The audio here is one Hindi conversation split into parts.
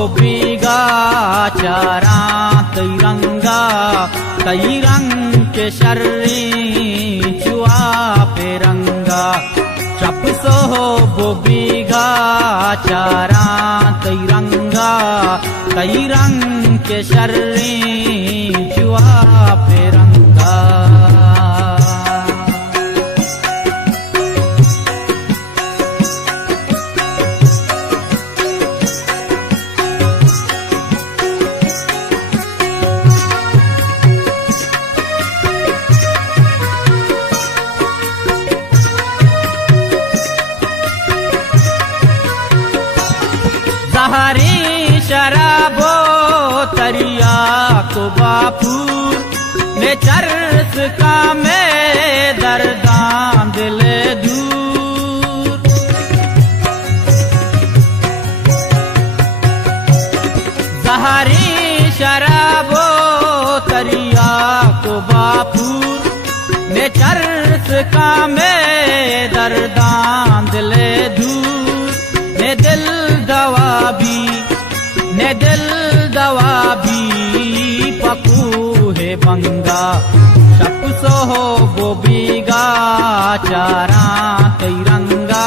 गोबीगा चारा तिरंगा कई रंग के शर्री चुआ पे रंगा चप सो गोबीगा चारा तिरंगा कई रंग के शर्री चुआ पे रंगा। हरी शराबो तरिया को बापू ने चर्च का में दर्दान दिले दूर हरी शराबो तरिया को बापू ने चर्च का में दर्दान दिले दूर ने दिल दवा भी पकू है बंगा चप सो गोबीगा चारा तिरंगा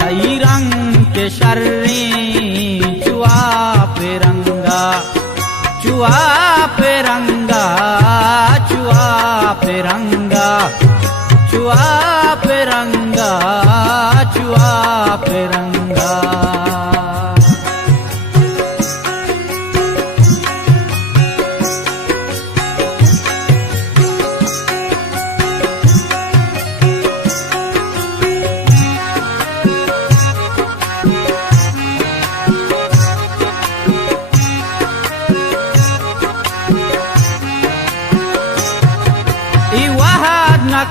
कई रंग के शर्री चुआ पे रंगा चुआ पे रंगा चुआ पे रंगा चुआ पे रंगा चुआ पे रंगा।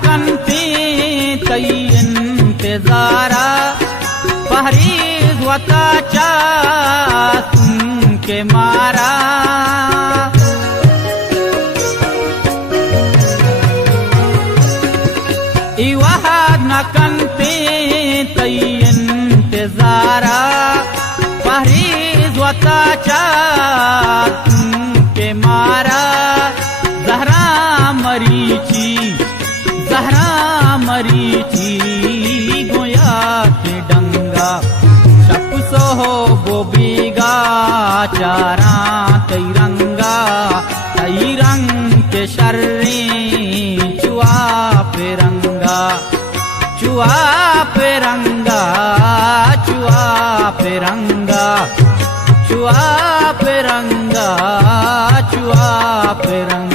कंती कई इंतजारा पहरीज वता चा तुम के मारा इवाहद न कंती कई इंतजारा पहरीज वता चा तुम के मारा जहरा मरीची गोया के डंगा चप सो गोबीगा चारा तिरंगा कई रंग के शर्री चुआ पे रंगा चुआ पे रंगा चुआ पे रंगा चुआ पे रंगा चुआ पे रंगा।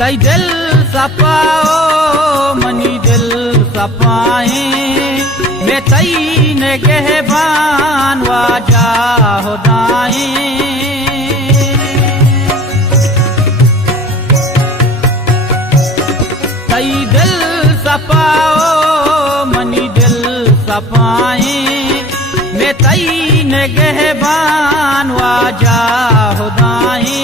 कई दिल सपाओ मनी दिल सपाए मैं तई ने गहबान वाजा होदाए कई दिल सपाओ मनी दिल सपाए मैं तई ने गहबान वाजा होदाए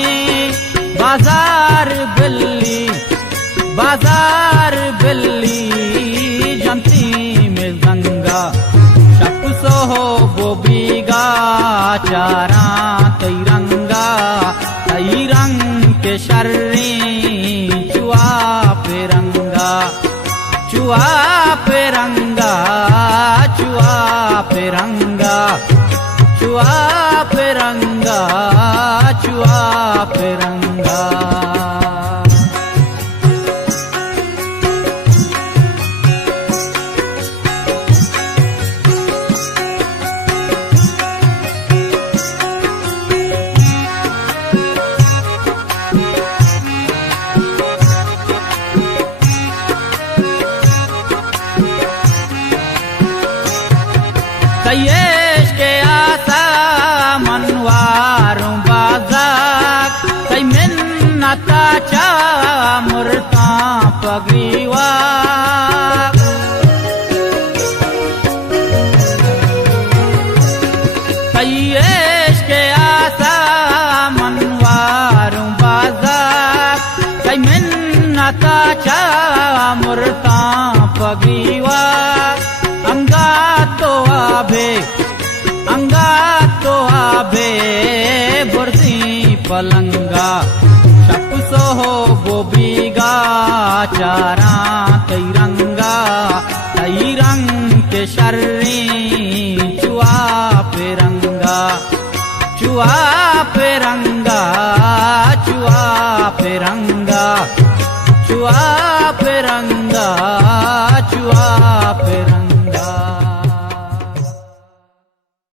बाजार बिल्ली जनती में गंगा चप सो गोबीगा चारा तिरंगा कई रंग के शर्री चुआ पे रंगा चुआ पे रंगा चुआ पे रंगा चुआ पे रंगा चुआ पे रंगा। कईश के आसा मनवारों बाजा कई मिन्नता चा मुर्ता पगरीवा कैश के आशा मनवारू बाजार कई मिन्नता चा मुरता पगरीवा अंगा तो आबे बुर्जी पलंगा शप सो हो बोबीगा चारा कई रंग के शर्री चुआ पे रंगा चुआ पे रंगा चुआ पे रंगा चुआ पे रंगा